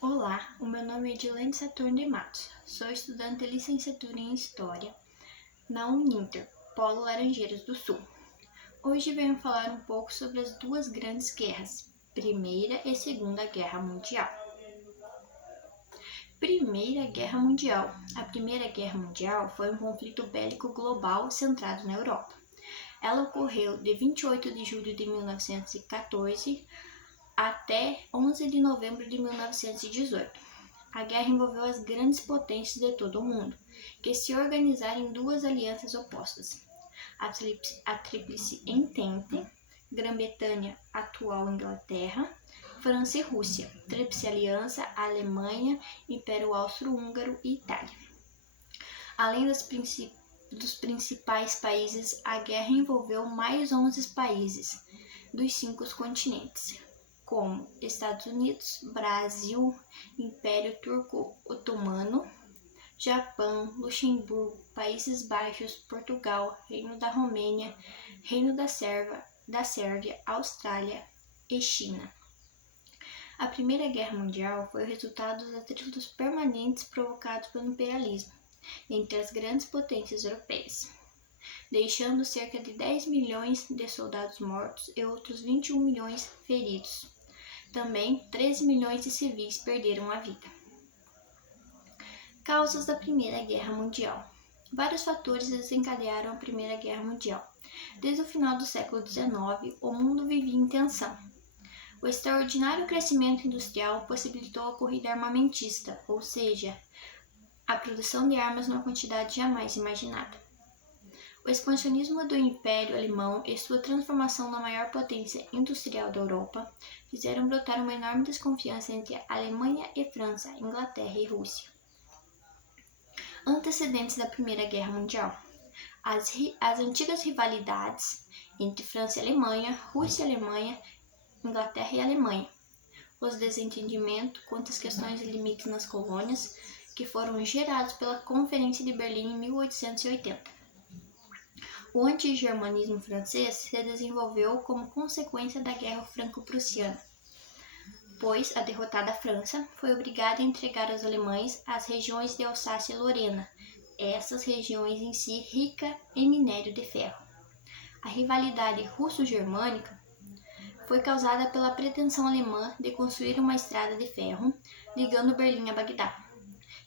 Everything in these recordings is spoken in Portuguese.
Olá, o meu nome é Edilene Saturno de Matos. Sou estudante de licenciatura em História na Uninter, Polo Laranjeiras do Sul. Hoje venho falar um pouco sobre as duas grandes guerras, Primeira e Segunda Guerra Mundial. Primeira Guerra Mundial. A Primeira Guerra Mundial foi um conflito bélico global centrado na Europa. Ela ocorreu de 28 de julho de 1914 até 11 de novembro de 1918. A guerra envolveu as grandes potências de todo o mundo, que se organizaram em duas alianças opostas: a Tríplice Entente, Grã-Bretanha, atual Inglaterra, França e Rússia, Tríplice Aliança, Alemanha, Império Austro-Húngaro e Itália. Além dos principais países, a guerra envolveu mais 11 países dos 5 continentes, como Estados Unidos, Brasil, Império Turco-Otomano, Japão, Luxemburgo, Países Baixos, Portugal, Reino da Romênia, Reino da Sérvia, Austrália e China. A Primeira Guerra Mundial foi o resultado dos atritos permanentes provocados pelo imperialismo entre as grandes potências europeias, deixando cerca de 10 milhões de soldados mortos e outros 21 milhões feridos. Também 13 milhões de civis perderam a vida. Causas da Primeira Guerra Mundial. Vários fatores desencadearam a Primeira Guerra Mundial. Desde o final do século XIX, o mundo vivia em tensão. O extraordinário crescimento industrial possibilitou a corrida armamentista, ou seja, a produção de armas numa quantidade jamais imaginada. O expansionismo do Império Alemão e sua transformação na maior potência industrial da Europa fizeram brotar uma enorme desconfiança entre Alemanha e França, Inglaterra e Rússia. Antecedentes da Primeira Guerra Mundial. As antigas rivalidades entre França e Alemanha, Rússia e Alemanha, Inglaterra e Alemanha. Os desentendimentos quanto às questões de limites nas colônias, que foram gerados pela Conferência de Berlim em 1880. O anti-germanismo francês se desenvolveu como consequência da Guerra Franco-Prussiana, pois a derrotada França foi obrigada a entregar aos alemães as regiões de Alsácia e Lorena, essas regiões em si ricas em minério de ferro. A rivalidade russo-germânica foi causada pela pretensão alemã de construir uma estrada de ferro ligando Berlim a Bagdá,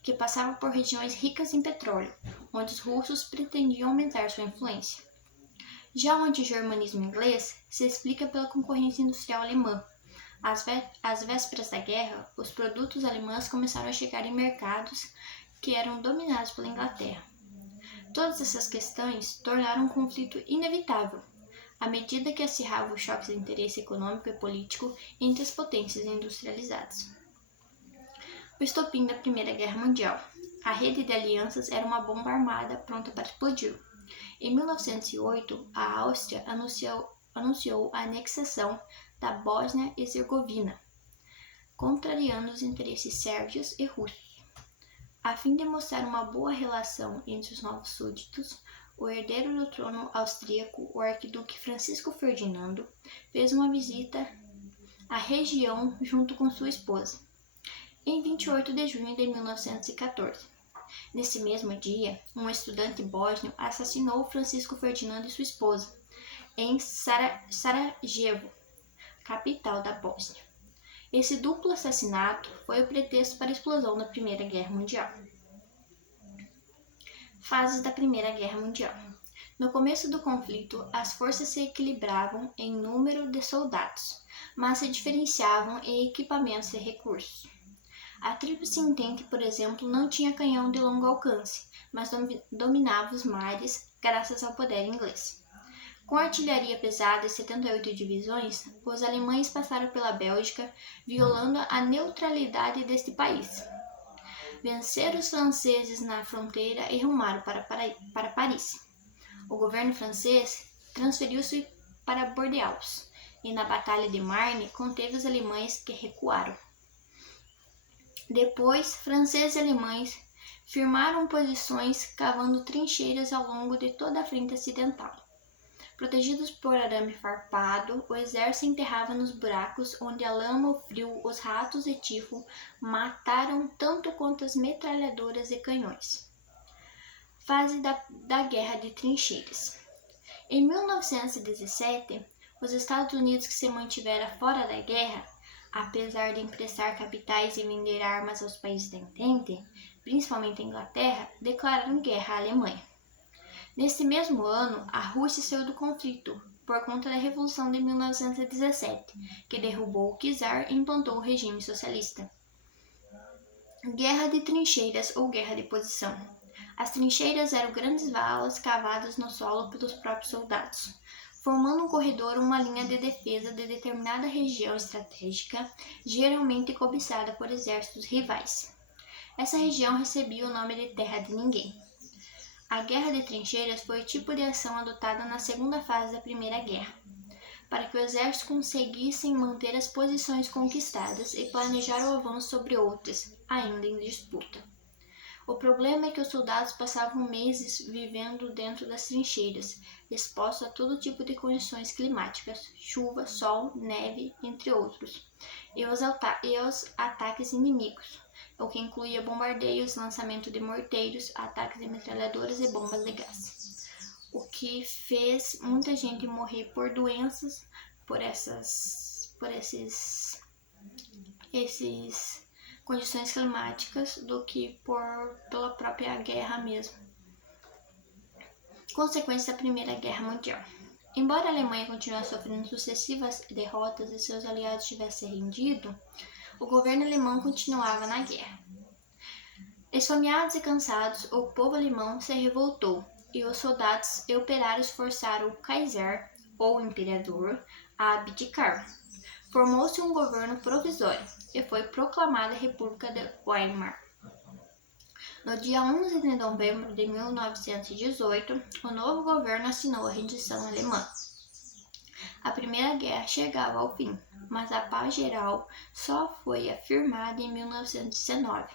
que passava por regiões ricas em petróleo, onde os russos pretendiam aumentar sua influência. Já o antigermanismo inglês se explica pela concorrência industrial alemã. Às vésperas da guerra, os produtos alemães começaram a chegar em mercados que eram dominados pela Inglaterra. Todas essas questões tornaram um conflito inevitável, à medida que acirravam os choques de interesse econômico e político entre as potências industrializadas. O estopim da Primeira Guerra Mundial. A rede de alianças era uma bomba armada pronta para explodir. Em 1908, a Áustria anunciou a anexação da Bósnia-Herzegovina, contrariando os interesses sérvios e russos. A fim de mostrar uma boa relação entre os novos súditos, o herdeiro do trono austríaco, o arquiduque Francisco Ferdinando, fez uma visita à região junto com sua esposa, em 28 de junho de 1914. Nesse mesmo dia, um estudante bósnio assassinou Francisco Ferdinando e sua esposa, em Sarajevo, capital da Bósnia. Esse duplo assassinato foi o pretexto para a explosão da Primeira Guerra Mundial. Fases da Primeira Guerra Mundial. No começo do conflito, as forças se equilibravam em número de soldados, mas se diferenciavam em equipamentos e recursos. A Tríplice Entente, por exemplo, não tinha canhão de longo alcance, mas dominava os mares graças ao poder inglês. Com artilharia pesada e 78 divisões, os alemães passaram pela Bélgica, violando a neutralidade deste país. Venceram os franceses na fronteira e rumaram para Paris. O governo francês transferiu-se para Bordeaux e, na Batalha de Marne, conteve os alemães que recuaram. Depois, franceses e alemães firmaram posições cavando trincheiras ao longo de toda a frente ocidental. Protegidos por arame farpado, o exército enterrava nos buracos onde a lama, o frio, os ratos e tifo mataram tanto quanto as metralhadoras e canhões. Fase da Guerra de Trincheiras. Em 1917, os Estados Unidos, que se mantiveram fora da guerra, apesar de emprestar capitais e vender armas aos países da Entente, principalmente a Inglaterra, declararam guerra à Alemanha. Nesse mesmo ano, a Rússia saiu do conflito por conta da Revolução de 1917, que derrubou o czar e implantou o regime socialista. Guerra de trincheiras ou guerra de posição. As trincheiras eram grandes valas cavadas no solo pelos próprios soldados, formando um corredor ou uma linha de defesa de determinada região estratégica, geralmente cobiçada por exércitos rivais. Essa região recebia o nome de Terra de Ninguém. A guerra de trincheiras foi o tipo de ação adotada na segunda fase da Primeira Guerra, para que o exército conseguissem manter as posições conquistadas e planejar o avanço sobre outras, ainda em disputa. O problema é que os soldados passavam meses vivendo dentro das trincheiras, expostos a todo tipo de condições climáticas, chuva, sol, neve, entre outros, e os ataques inimigos, o que incluía bombardeios, lançamento de morteiros, ataques de metralhadoras e bombas de gás, o que fez muita gente morrer por doenças, por essas condições climáticas, do que pela própria guerra mesmo. Consequência da Primeira Guerra Mundial. Embora a Alemanha continuasse sofrendo sucessivas derrotas e seus aliados tivessem rendido, o governo alemão continuava na guerra. Esfomeados e cansados, o povo alemão se revoltou e os soldados e operários forçaram o Kaiser, ou imperador, a abdicar. Formou-se um governo provisório e foi proclamada a República de Weimar. No dia 11 de novembro de 1918, o novo governo assinou a rendição alemã. A Primeira Guerra chegava ao fim, mas a paz geral só foi afirmada em 1919,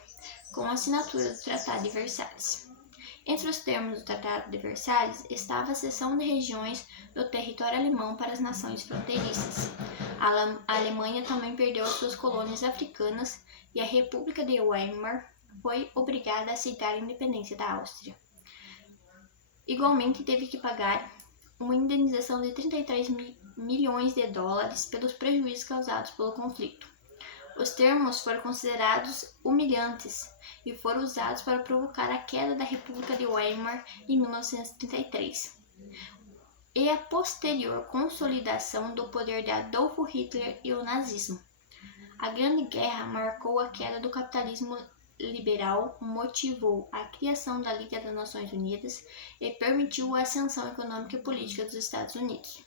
com a assinatura do Tratado de Versalhes. Entre os termos do Tratado de Versalhes estava a cessão de regiões do território alemão para as nações fronteiriças. A Alemanha também perdeu suas colônias africanas e a República de Weimar foi obrigada a aceitar a independência da Áustria. Igualmente teve que pagar uma indenização de 33 milhões de dólares pelos prejuízos causados pelo conflito. Os termos foram considerados humilhantes e foram usados para provocar a queda da República de Weimar em 1933 e a posterior consolidação do poder de Adolf Hitler e o nazismo. A Grande Guerra marcou a queda do capitalismo liberal, motivou a criação da Liga das Nações Unidas e permitiu a ascensão econômica e política dos Estados Unidos.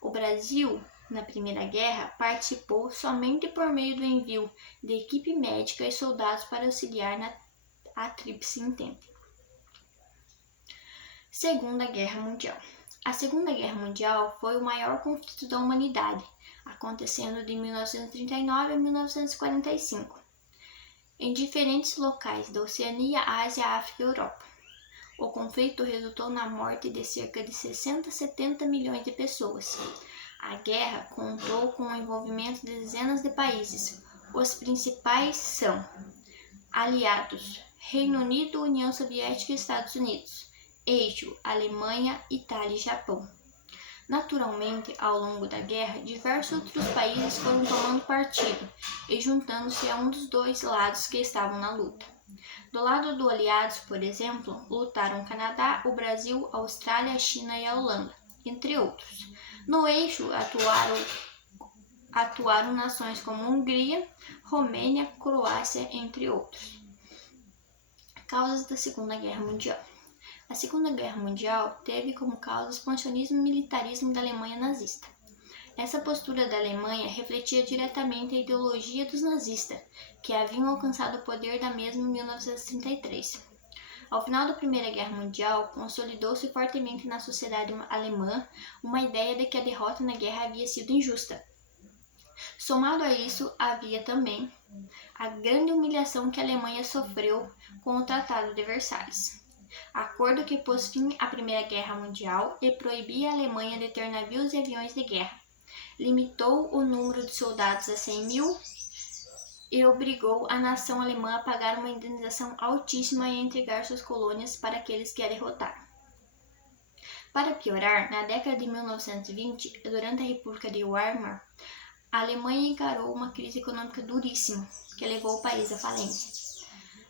O Brasil, na Primeira Guerra, participou somente por meio do envio de equipe médica e soldados para auxiliar na Tríplice Entente. Segunda Guerra Mundial. A Segunda Guerra Mundial foi o maior conflito da humanidade, acontecendo de 1939 a 1945, em diferentes locais da Oceania, Ásia, África e Europa. O conflito resultou na morte de cerca de 60 a 70 milhões de pessoas. A guerra contou com o envolvimento de dezenas de países. Os principais são aliados: Reino Unido, União Soviética e Estados Unidos. Eixo: Alemanha, Itália e Japão. Naturalmente, ao longo da guerra, diversos outros países foram tomando partido e juntando-se a um dos dois lados que estavam na luta. Do lado dos aliados, por exemplo, lutaram o Canadá, o Brasil, a Austrália, a China e a Holanda, entre outros. No eixo atuaram nações como Hungria, Romênia, Croácia, entre outros. Causas da Segunda Guerra Mundial. A Segunda Guerra Mundial teve como causa o expansionismo e militarismo da Alemanha nazista. Essa postura da Alemanha refletia diretamente a ideologia dos nazistas, que haviam alcançado o poder da mesma em 1933. Ao final da Primeira Guerra Mundial, consolidou-se fortemente na sociedade alemã uma ideia de que a derrota na guerra havia sido injusta. Somado a isso, havia também a grande humilhação que a Alemanha sofreu com o Tratado de Versalhes. acordo que pôs fim à Primeira Guerra Mundial e proibia a Alemanha de ter navios e aviões de guerra. Limitou o número de soldados a 100.000 e obrigou a nação alemã a pagar uma indenização altíssima e a entregar suas colônias para aqueles que a derrotaram. Para piorar, na década de 1920, durante a República de Weimar, a Alemanha encarou uma crise econômica duríssima, que levou o país à falência.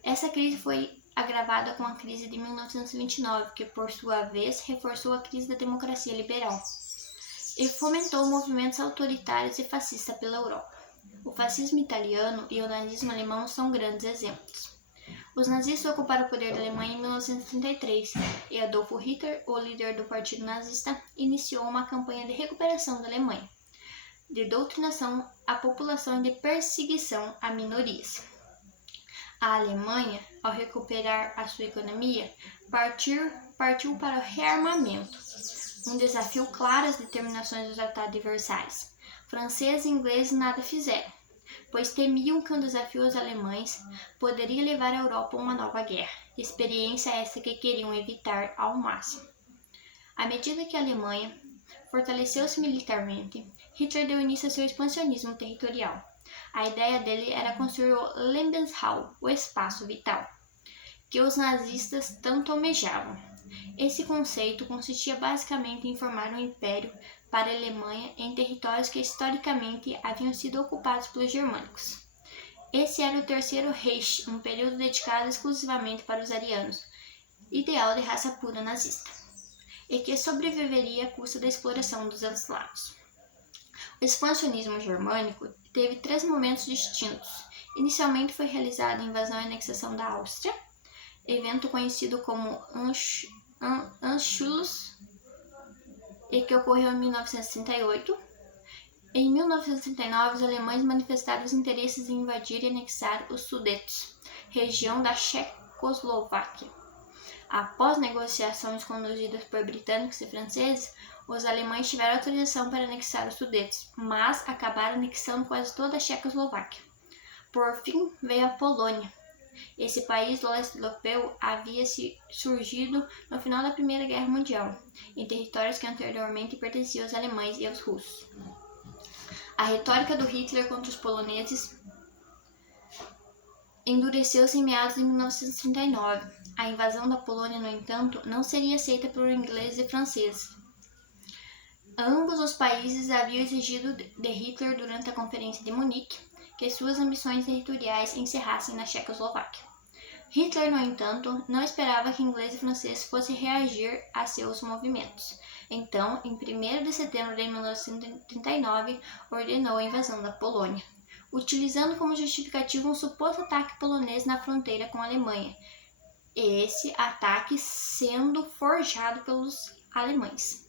Essa crise foi agravada com a crise de 1929, que por sua vez reforçou a crise da democracia liberal e fomentou movimentos autoritários e fascistas pela Europa. O fascismo italiano e o nazismo alemão são grandes exemplos. Os nazistas ocuparam o poder da Alemanha em 1933 e Adolf Hitler, o líder do partido nazista, iniciou uma campanha de recuperação da Alemanha, de doutrinação à população e de perseguição a minorias. A Alemanha, ao recuperar a sua economia, partiu para o rearmamento, um desafio claro às determinações do Tratado de Versalhes. Franceses e ingleses nada fizeram, pois temiam que um desafio aos alemães poderia levar a Europa a uma nova guerra, experiência essa que queriam evitar ao máximo. À medida que a Alemanha fortaleceu-se militarmente, Hitler deu início a seu expansionismo territorial. A ideia dele era construir o Lebensraum, o espaço vital, que os nazistas tanto almejavam. Esse conceito consistia basicamente em formar um império para a Alemanha em territórios que historicamente haviam sido ocupados pelos germânicos. Esse era o Terceiro Reich, um período dedicado exclusivamente para os arianos, ideal de raça pura nazista, e que sobreviveria à custa da exploração dos eslavos. O expansionismo germânico teve 3 momentos distintos. Inicialmente foi realizada a invasão e anexação da Áustria, evento conhecido como Anschluss, e que ocorreu em 1938. Em 1939, os alemães manifestaram os interesses em invadir e anexar os Sudetos, região da Checoslováquia. Após negociações conduzidas por britânicos e franceses, os alemães tiveram autorização para anexar os Sudetos, mas acabaram anexando quase toda a Checoslováquia. Por fim, veio a Polônia. Esse país do leste europeu havia surgido no final da Primeira Guerra Mundial, em territórios que anteriormente pertenciam aos alemães e aos russos. A retórica do Hitler contra os poloneses endureceu-se em meados de 1939. A invasão da Polônia, no entanto, não seria aceita por ingleses e franceses. Ambos os países haviam exigido de Hitler durante a Conferência de Munique que suas ambições territoriais encerrassem na Checoslováquia. Hitler, no entanto, não esperava que ingleses e franceses fossem reagir a seus movimentos. Então, em 1º de setembro de 1939, ordenou a invasão da Polônia, utilizando como justificativa um suposto ataque polonês na fronteira com a Alemanha, esse ataque sendo forjado pelos alemães,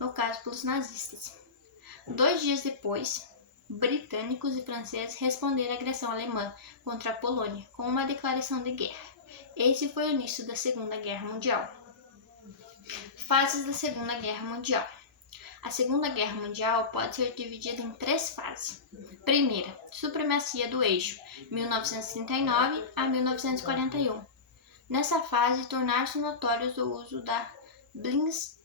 no caso pelos nazistas. 2 dias depois, britânicos e franceses responderam à agressão alemã contra a Polônia com uma declaração de guerra. Esse foi o início da Segunda Guerra Mundial. Fases da Segunda Guerra Mundial. A Segunda Guerra Mundial pode ser dividida em 3 fases. Primeira, supremacia do eixo, 1939 a 1941. Nessa fase, tornaram-se notórios o uso da Blitzkrieg,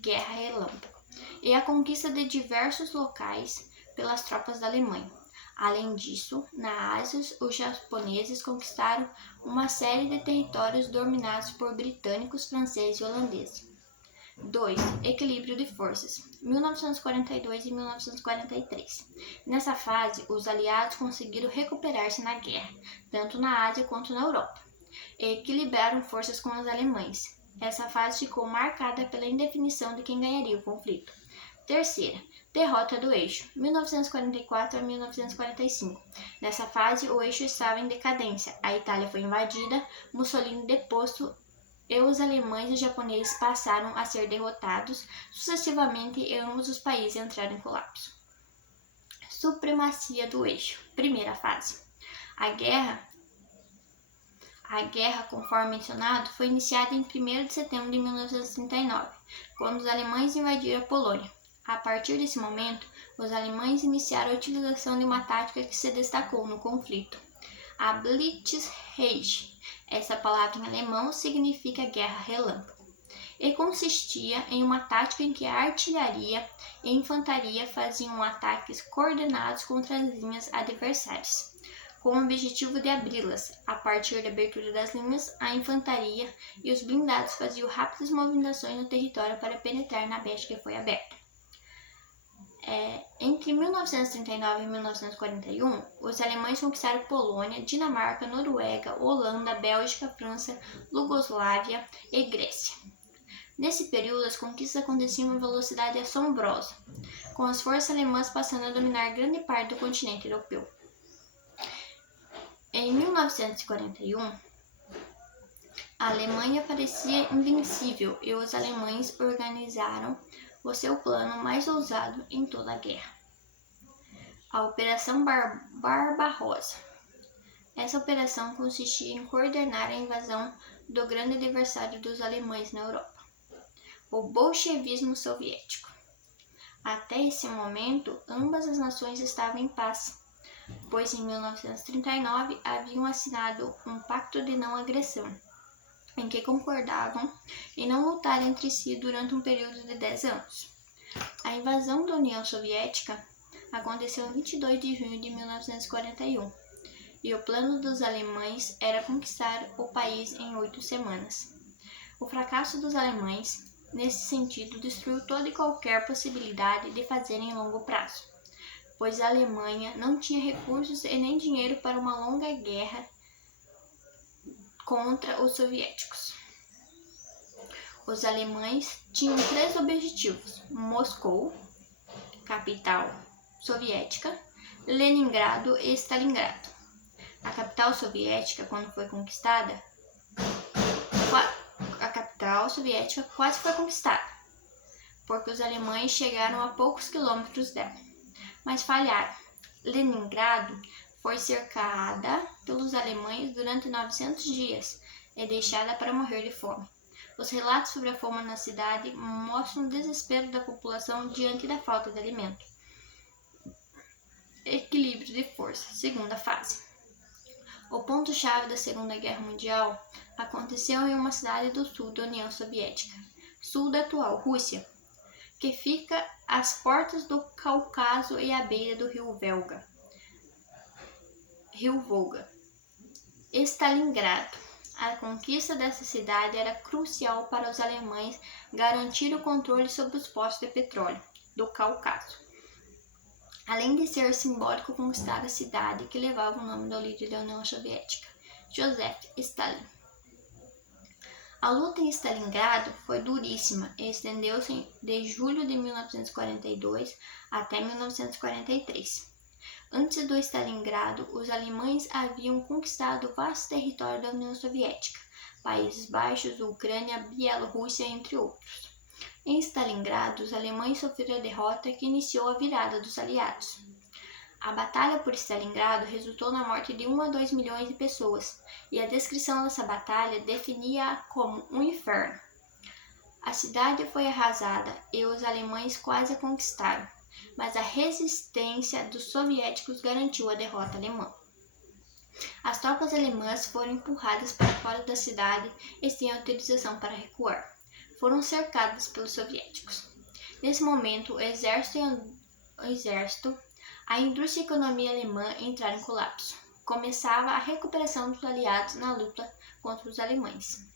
guerra relâmpago, e a conquista de diversos locais pelas tropas da Alemanha. Além disso, na Ásia, os japoneses conquistaram uma série de territórios dominados por britânicos, franceses e holandeses. 2. Equilíbrio de forças, 1942 e 1943. Nessa fase, os aliados conseguiram recuperar-se na guerra, tanto na Ásia quanto na Europa, e equilibraram forças com os alemães. Essa fase ficou marcada pela indefinição de quem ganharia o conflito. Terceira, derrota do eixo, 1944 a 1945. Nessa fase, o eixo estava em decadência. A Itália foi invadida, Mussolini deposto e os alemães e japoneses passaram a ser derrotados sucessivamente e ambos os países entraram em colapso. Supremacia do eixo, primeira fase. A guerra, conforme mencionado, foi iniciada em 1º de setembro de 1939, quando os alemães invadiram a Polônia. A partir desse momento, os alemães iniciaram a utilização de uma tática que se destacou no conflito: a Blitzkrieg. Essa palavra em alemão significa guerra relâmpago. E consistia em uma tática em que a artilharia e a infantaria faziam ataques coordenados contra as linhas adversárias, com o objetivo de abri-las. A partir da abertura das linhas, a infantaria e os blindados faziam rápidas movimentações no território para penetrar na brecha que foi aberta. Entre 1939 e 1941, os alemães conquistaram Polônia, Dinamarca, Noruega, Holanda, Bélgica, França, Iugoslávia e Grécia. Nesse período, as conquistas aconteciam em uma velocidade assombrosa, com as forças alemãs passando a dominar grande parte do continente europeu. Em 1941, a Alemanha parecia invencível e os alemães organizaram o seu plano mais ousado em toda a guerra, a Operação Barbarossa. Essa operação consistia em coordenar a invasão do grande adversário dos alemães na Europa, o bolchevismo soviético. Até esse momento, ambas as nações estavam em paz, pois em 1939 haviam assinado um pacto de não agressão, em que concordavam em não lutar entre si durante um período de 10 anos. A invasão da União Soviética aconteceu em 22 de junho de 1941, e o plano dos alemães era conquistar o país em 8 semanas. O fracasso dos alemães, nesse sentido, destruiu toda e qualquer possibilidade de fazer em longo prazo, pois a Alemanha não tinha recursos e nem dinheiro para uma longa guerra contra os soviéticos. Os alemães tinham 3 objetivos: Moscou, capital soviética, Leningrado e Stalingrado. A capital soviética, quando foi conquistada, quase foi conquistada, porque os alemães chegaram a poucos quilômetros dela, mas falharam. Leningrado foi cercada pelos alemães durante 900 dias e deixada para morrer de fome. Os relatos sobre a fome na cidade mostram o desespero da população diante da falta de alimento. Equilíbrio de força, segunda fase. O ponto-chave da Segunda Guerra Mundial aconteceu em uma cidade do sul da União Soviética, sul da atual Rússia, que fica às portas do Cáucaso e à beira do rio Volga. Stalingrado. A conquista dessa cidade era crucial para os alemães garantir o controle sobre os postos de petróleo do Cáucaso, além de ser simbólico conquistar a cidade que levava o nome do líder da União Soviética, Joseph Stalin. A luta em Stalingrado foi duríssima e estendeu-se de julho de 1942 até 1943. Antes do Stalingrado, os alemães haviam conquistado vasto território da União Soviética, Países Baixos, Ucrânia, Bielorrússia, entre outros. Em Stalingrado, os alemães sofreram a derrota que iniciou a virada dos aliados. A batalha por Stalingrado resultou na morte de 1 a 2 milhões de pessoas, e a descrição dessa batalha definia-a como um inferno. A cidade foi arrasada e os alemães quase a conquistaram, mas a resistência dos soviéticos garantiu a derrota alemã. As tropas alemãs foram empurradas para fora da cidade e sem autorização para recuar. Foram cercadas pelos soviéticos. Nesse momento, o exército, a indústria e a economia alemã entraram em colapso. Começava a recuperação dos aliados na luta contra os alemães.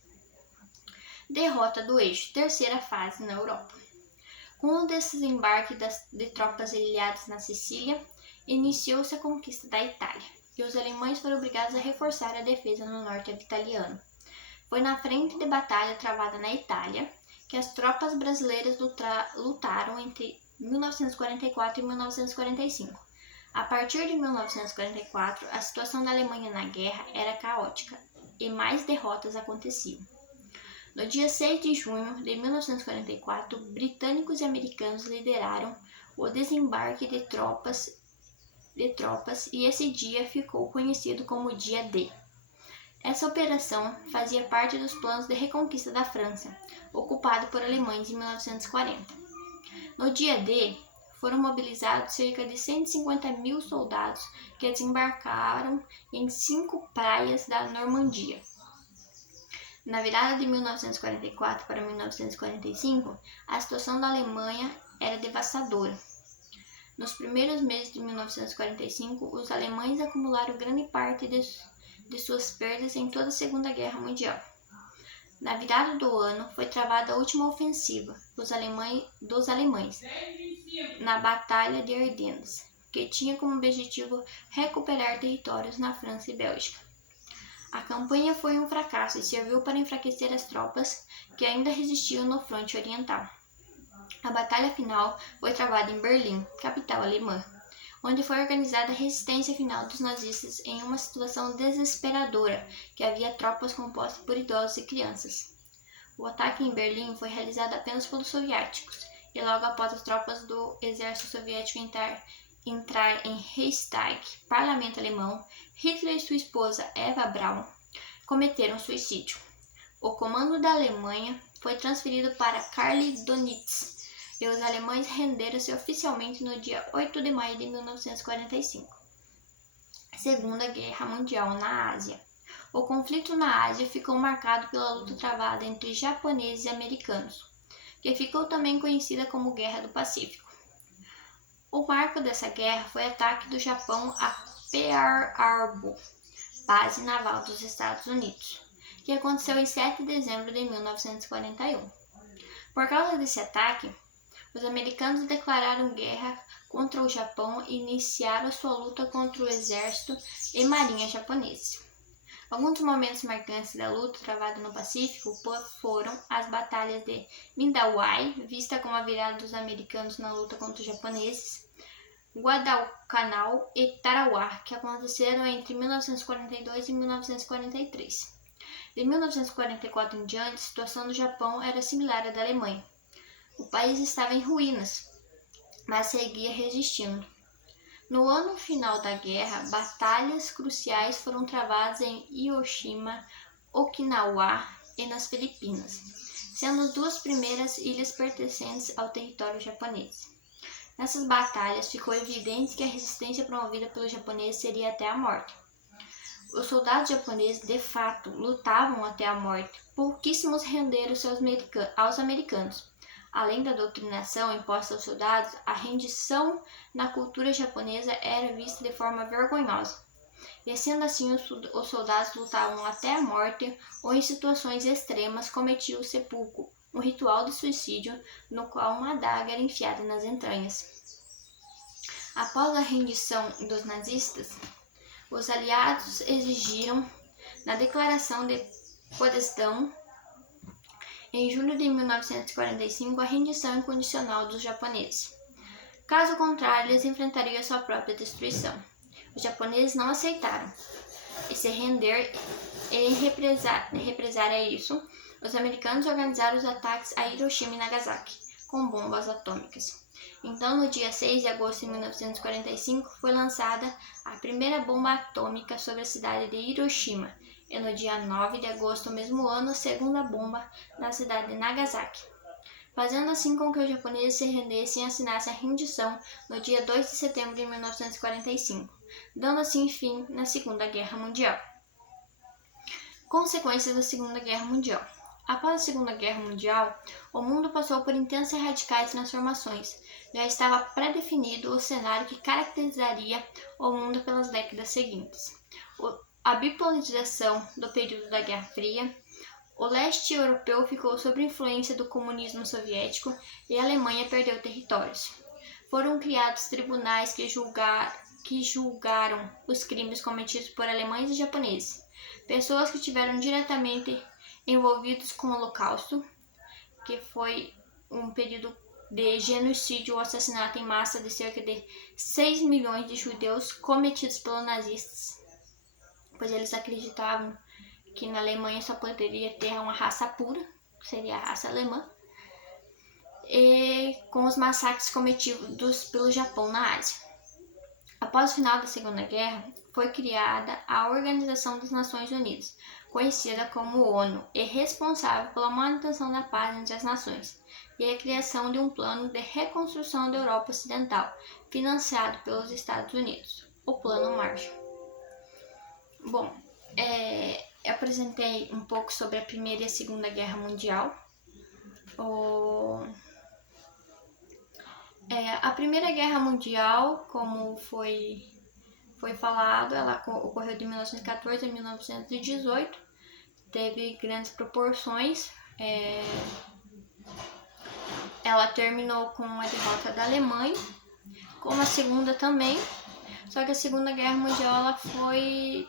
Derrota do eixo, terceira fase na Europa. Com o desembarque de tropas aliadas na Sicília, iniciou-se a conquista da Itália, e os alemães foram obrigados a reforçar a defesa no norte italiano. Foi na frente de batalha travada na Itália que as tropas brasileiras lutaram entre 1944 e 1945. A partir de 1944, a situação da Alemanha na guerra era caótica e mais derrotas aconteciam. No dia 6 de junho de 1944, britânicos e americanos lideraram o desembarque de tropas e esse dia ficou conhecido como Dia D. Essa operação fazia parte dos planos de reconquista da França, ocupado por alemães em 1940. No Dia D, foram mobilizados cerca de 150.000 soldados que desembarcaram em 5 praias da Normandia. Na virada de 1944 para 1945, a situação da Alemanha era devastadora. Nos primeiros meses de 1945, os alemães acumularam grande parte de suas perdas em toda a Segunda Guerra Mundial. Na virada do ano, foi travada a última ofensiva dos alemães na Batalha de Ardennes, que tinha como objetivo recuperar territórios na França e Bélgica. A campanha foi um fracasso e serviu para enfraquecer as tropas que ainda resistiam no fronte oriental. A batalha final foi travada em Berlim, capital alemã, onde foi organizada a resistência final dos nazistas em uma situação desesperadora, que havia tropas compostas por idosos e crianças. O ataque em Berlim foi realizado apenas pelos soviéticos, e logo após as tropas do exército soviético entrar em Reichstag, parlamento alemão, Hitler e sua esposa Eva Braun cometeram suicídio. O comando da Alemanha foi transferido para Karl Donitz, e os alemães renderam-se oficialmente no dia 8 de maio de 1945. Segunda Guerra Mundial na Ásia. O conflito na Ásia ficou marcado pela luta travada entre japoneses e americanos, que ficou também conhecida como Guerra do Pacífico. O marco dessa guerra foi o ataque do Japão a Pearl Harbor, base naval dos Estados Unidos, que aconteceu em 7 de dezembro de 1941. Por causa desse ataque, os americanos declararam guerra contra o Japão e iniciaram sua luta contra o exército e marinha japoneses. Alguns dos momentos marcantes da luta travada no Pacífico foram as batalhas de Midway, vista como a virada dos americanos na luta contra os japoneses, Guadalcanal e Tarawa, que aconteceram entre 1942 e 1943. De 1944 em diante, a situação do Japão era similar à da Alemanha. O país estava em ruínas, mas seguia resistindo. No ano final da guerra, batalhas cruciais foram travadas em Hiroshima, Okinawa e nas Filipinas, sendo as 2 primeiras ilhas pertencentes ao território japonês. Nessas batalhas, ficou evidente que a resistência promovida pelos japoneses seria até a morte. Os soldados japoneses, de fato, lutavam até a morte. Pouquíssimos renderam-se aos americanos. Além da doutrinação imposta aos soldados, a rendição na cultura japonesa era vista de forma vergonhosa. E sendo assim, os soldados lutavam até a morte ou em situações extremas cometiam o seppuku, um ritual de suicídio no qual uma adaga era enfiada nas entranhas. Após a rendição dos nazistas, os aliados exigiram, na Declaração de Potsdam, em julho de 1945, a rendição incondicional dos japoneses. Caso contrário, eles enfrentariam a sua própria destruição. Os japoneses não aceitaram e se render em represária a isso, os americanos organizaram os ataques a Hiroshima e Nagasaki com bombas atômicas. Então, no dia 6 de agosto de 1945, foi lançada a primeira bomba atômica sobre a cidade de Hiroshima, e no dia 9 de agosto do mesmo ano, a segunda bomba na cidade de Nagasaki, fazendo assim com que os japoneses se rendessem e assinassem a rendição no dia 2 de setembro de 1945, dando assim fim na Segunda Guerra Mundial. Consequências da Segunda Guerra Mundial. Após a Segunda Guerra Mundial, o mundo passou por intensas e radicais transformações. Já estava pré-definido o cenário que caracterizaria o mundo pelas décadas seguintes. A bipolarização do período da Guerra Fria, o leste europeu ficou sob influência do comunismo soviético e a Alemanha perdeu territórios. Foram criados tribunais que julgaram os crimes cometidos por alemães e japoneses. Pessoas que estiveram diretamente envolvidos com o Holocausto, que foi um período de genocídio ou assassinato em massa de cerca de 6 milhões de judeus cometidos pelos nazistas, pois eles acreditavam que na Alemanha só poderia ter uma raça pura, que seria a raça alemã, e com os massacres cometidos pelo Japão na Ásia. Após o final da Segunda Guerra, foi criada a Organização das Nações Unidas, conhecida como ONU, e responsável pela manutenção da paz entre as nações, e a criação de um plano de reconstrução da Europa Ocidental, financiado pelos Estados Unidos, o Plano Marshall. Bom, eu apresentei um pouco sobre a Primeira e a Segunda Guerra Mundial. A Primeira Guerra Mundial, como foi falado, ela ocorreu de 1914 a 1918, teve grandes proporções. Ela terminou com a derrota da Alemanha, como a Segunda também, só que a Segunda Guerra Mundial ela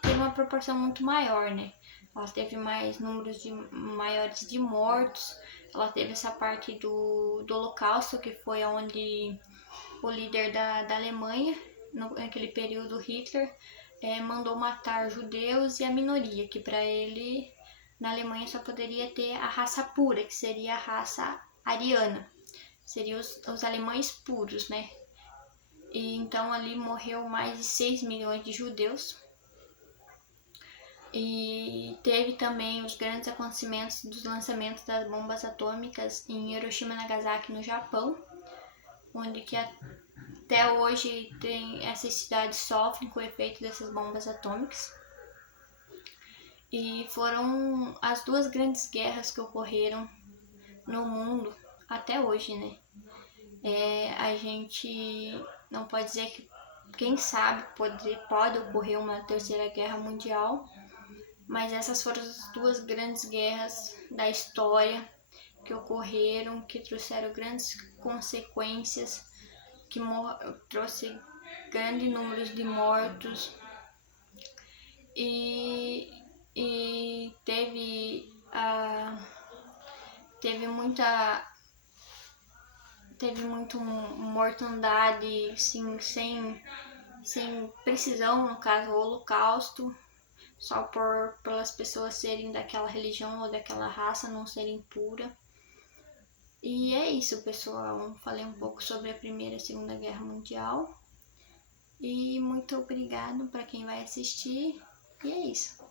teve uma proporção muito maior, né? Ela teve mais números maiores de mortos. Ela teve essa parte do Holocausto, que foi onde o líder da Alemanha, naquele período, Hitler, mandou matar judeus e a minoria, que para ele, na Alemanha, só poderia ter a raça pura, que seria a raça ariana. Seriam os alemães puros, né? E então ali morreu mais de 6 milhões de judeus. E teve também os grandes acontecimentos dos lançamentos das bombas atômicas em Hiroshima e Nagasaki, no Japão, onde que até hoje essas cidades sofrem com o efeito dessas bombas atômicas. E foram as duas grandes guerras que ocorreram no mundo até hoje, né? A gente não pode dizer que, quem sabe, pode ocorrer uma terceira guerra mundial, mas essas foram as duas grandes guerras da história que ocorreram, que trouxeram grandes consequências, que trouxe grandes números de mortos, e teve muita mortandade, assim, sem precisão, no caso o Holocausto, só pelas pessoas serem daquela religião ou daquela raça, não serem puras. E é isso, pessoal. Falei um pouco sobre a Primeira e a Segunda Guerra Mundial. E muito obrigado para quem vai assistir. E é isso.